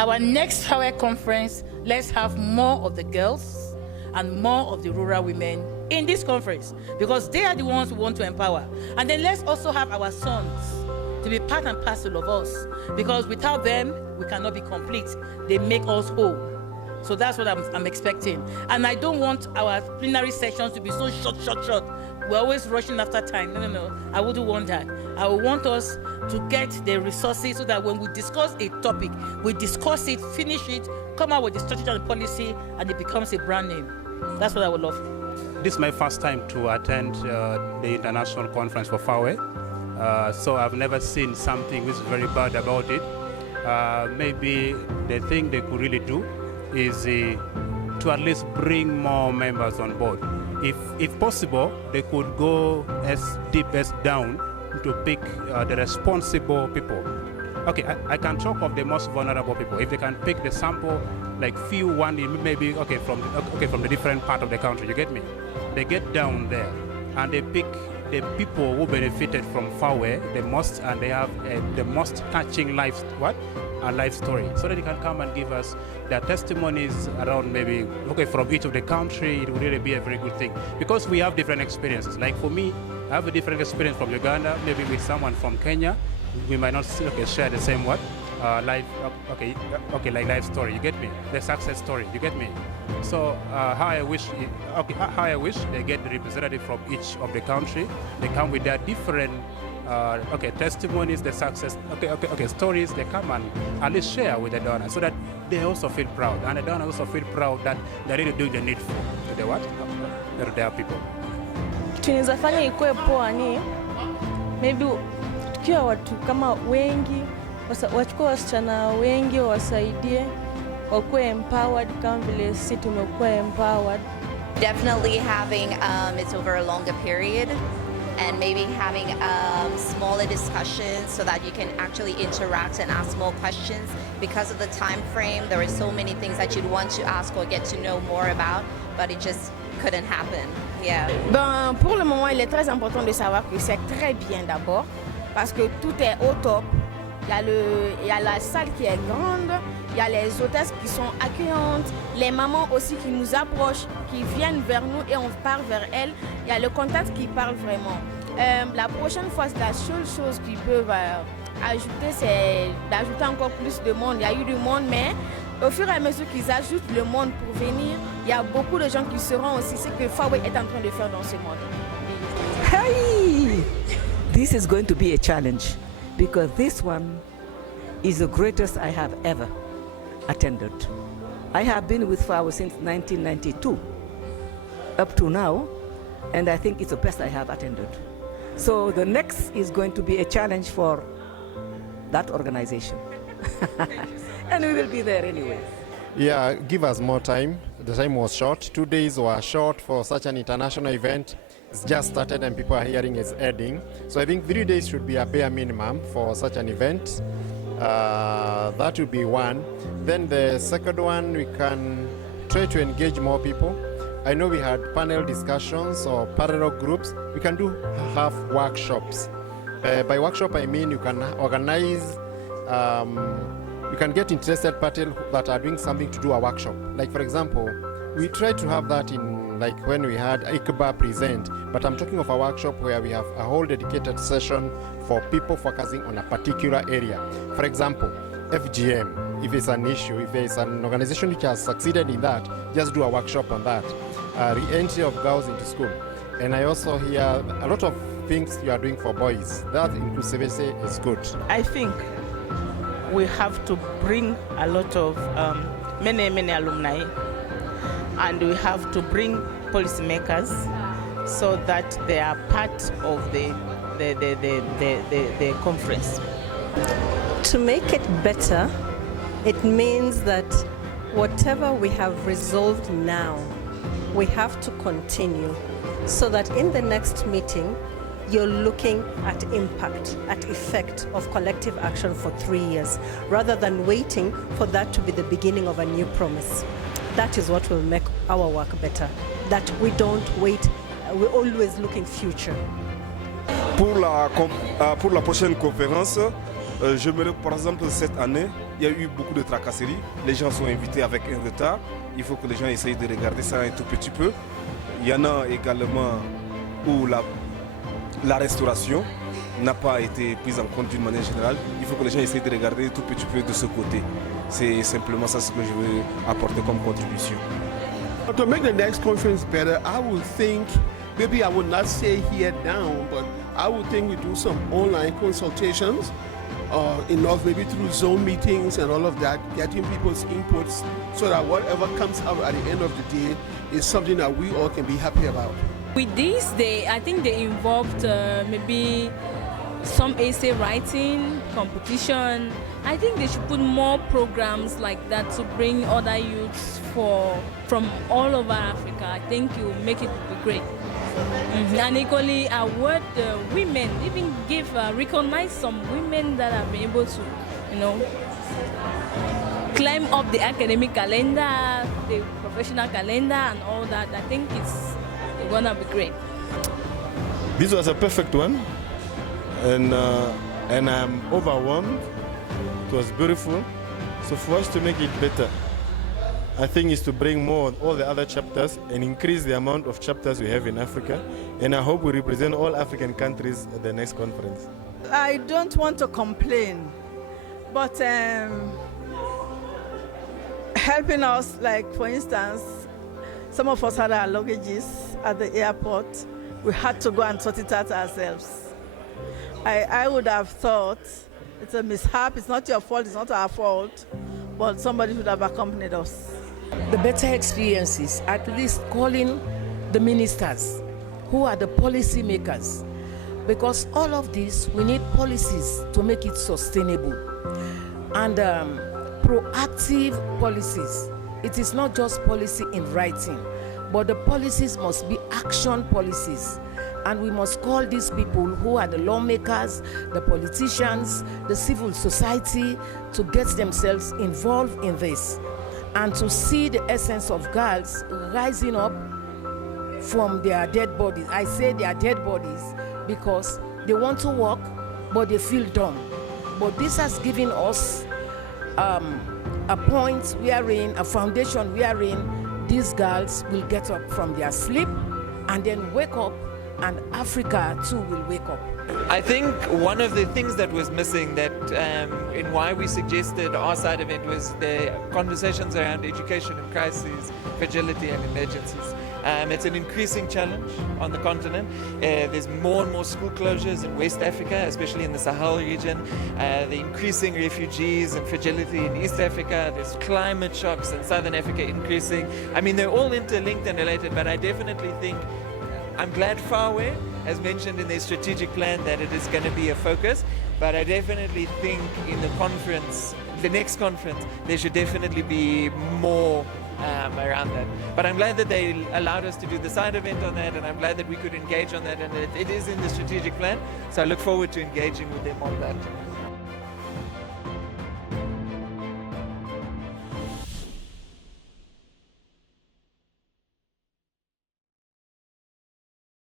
Our next Power Conference, let's have more of the girls and more of the rural women in this conference, because they are the ones who want to empower. And then let's also have our sons to be part and parcel of us, because without them, we cannot be complete. They make us whole. So that's what I'm expecting. And I don't want our plenary sessions to be so short. We're always rushing after time. No. I wouldn't want that. I would want us to get the resources so that when we discuss a topic, we discuss it, finish it, come out with the strategy and policy, and it becomes a brand name. That's what I would love. This is my first time to attend the international conference for FAWE. So I've never seen something which is very bad about it. Maybe the thing they could really do is to at least bring more members on board. If possible, they could go as deep as down to pick the responsible people. Okay, I can talk of the most vulnerable people. If they can pick the sample, like few one, maybe from the different part of the country. You get me? They get down there and they pick the people who benefited from FAWE the most, and they have the most touching life story, so that they can come and give us their testimonies around maybe from each of the country. It would really be a very good thing, because we have different experiences. Like for me, I have a different experience from Uganda, maybe with someone from Kenya. We might not share the same life, like life story. You get me? The success story. You get me? So how I wish they get the representative from each of the country. They come with their different testimonies, the success stories. They come and at least share with the donor, so that they also feel proud, and the donor also feel proud that they're really doing the needful to their people. Tunaweza fanya ikuwe poa ni maybe tukiwa watu kama wengi, wachukue wasichana wengi wasaidie wakuwe empowered kama vile sisi tumekuwa empowered. Definitely having it over a longer period, and maybe having smaller discussions so that you can actually interact and ask more questions. Because of the time frame, there are so many things that you'd want to ask or get to know more about, but it just couldn't happen. Yeah. Ben, pour le moment, il est très important de savoir que c'est très bien d'abord, parce que tout est au top. Il y a la salle qui est grande, il y a les hôtesses qui sont accueillantes, les mamans aussi qui nous approchent, qui viennent vers nous et on part vers elles. Il y a le contact qui parle vraiment. La prochaine fois, la seule chose qu'ils peuvent ajouter, c'est d'ajouter encore plus de monde. Il y a eu du monde, mais au fur et à mesure qu'ils ajoutent le monde pour venir, il y a beaucoup de gens qui sauront aussi ce que FAWE est en train de faire dans ce monde. Hey! This is going to be a challenge, because this one is the greatest I have ever attended. I have been with FAWE since 1992 up to now, and I think it's the best I have attended. So the next is going to be a challenge for that organization. And we will be there anyway. Yeah, give us more time. The time was short. 2 days were short for such an international event. It's just started and people are hearing it's ending. So I think 3 days should be a bare minimum for such an event. That would be one. Then the second one, we can try to engage more people. I know we had panel discussions or parallel groups. We can have workshops. By workshop, I mean you can organize, you can get interested parties that are doing something to do a workshop. Like for example, we tried to have that in like when we had ICBA present, but I'm talking of a workshop where we have a whole dedicated session for people focusing on a particular area. For example, FGM, if it's an issue, if there's an organization which has succeeded in that, just do a workshop on that. Re-entry of girls into school. And I also hear a lot of things you are doing for boys. That inclusivity is good. I think we have to bring a lot of many alumni, and we have to bring policymakers so that they are part of the conference. To make it better, it means that whatever we have resolved now, we have to continue, so that in the next meeting, you're looking at impact, at effect of collective action for 3 years, rather than waiting for that to be the beginning of a new promise. That is what will make our work better, that we don't wait, we're always looking future. Pour la prochaine conférence, J'aimerais, par exemple, cette année, il y a eu beaucoup de tracasseries. Les gens sont invités avec un retard. Il faut que les gens essayent de regarder ça un tout petit peu. Il y en a également où la restauration n'a pas été prise en compte d'une manière générale. Il faut que les gens essayent de regarder un tout petit peu de ce côté. C'est simplement ça ce que je veux apporter comme contribution. To make the next conference better, I would think, maybe I would not say here now, but I would think we do some online consultations, enough maybe through Zoom meetings and all of that, getting people's inputs so that whatever comes out at the end of the day is something that we all can be happy about. With this, I think they involved maybe some essay writing, competition. I think they should put more programs like that to bring other youths from all over Africa. I think it will make it great. And equally award women, even recognize some women that have been able to, climb up the academic calendar, the professional calendar and all that. I think it's gonna be great. This was a perfect one, and I'm overwhelmed. It was beautiful. So for us to make it better, I think is to bring more all the other chapters and increase the amount of chapters we have in Africa. And I hope we represent all African countries at the next conference. I don't want to complain, but helping us, like for instance, some of us had our luggages at the airport. We had to go and sort it out ourselves. I would have thought it's a mishap, it's not your fault, it's not our fault, but somebody should have accompanied us. The better experiences, at least calling the ministers, who are the policy makers, because all of this, we need policies to make it sustainable, and proactive policies. It is not just policy in writing, but the policies must be action policies. And we must call these people who are the lawmakers, the politicians, the civil society to get themselves involved in this and to see the essence of girls rising up from their dead bodies. I say their dead bodies because they want to walk, but they feel dumb. But this has given us a point wherein, a foundation wherein these girls will get up from their sleep and then wake up, and Africa too will wake up. I think one of the things that was missing that in why we suggested our side of it was the conversations around education in crises, fragility and emergencies. It's an increasing challenge on the continent. There's more and more school closures in West Africa, especially in the Sahel region. The increasing refugees and fragility in East Africa. There's climate shocks in Southern Africa increasing. I mean, they're all interlinked and related, but I definitely think I'm glad Fawe has mentioned in their strategic plan that it is going to be a focus, but I definitely think in the conference, the next conference, there should definitely be more around that. But I'm glad that they allowed us to do the side event on that, and I'm glad that we could engage on that, and it is in the strategic plan, so I look forward to engaging with them on that.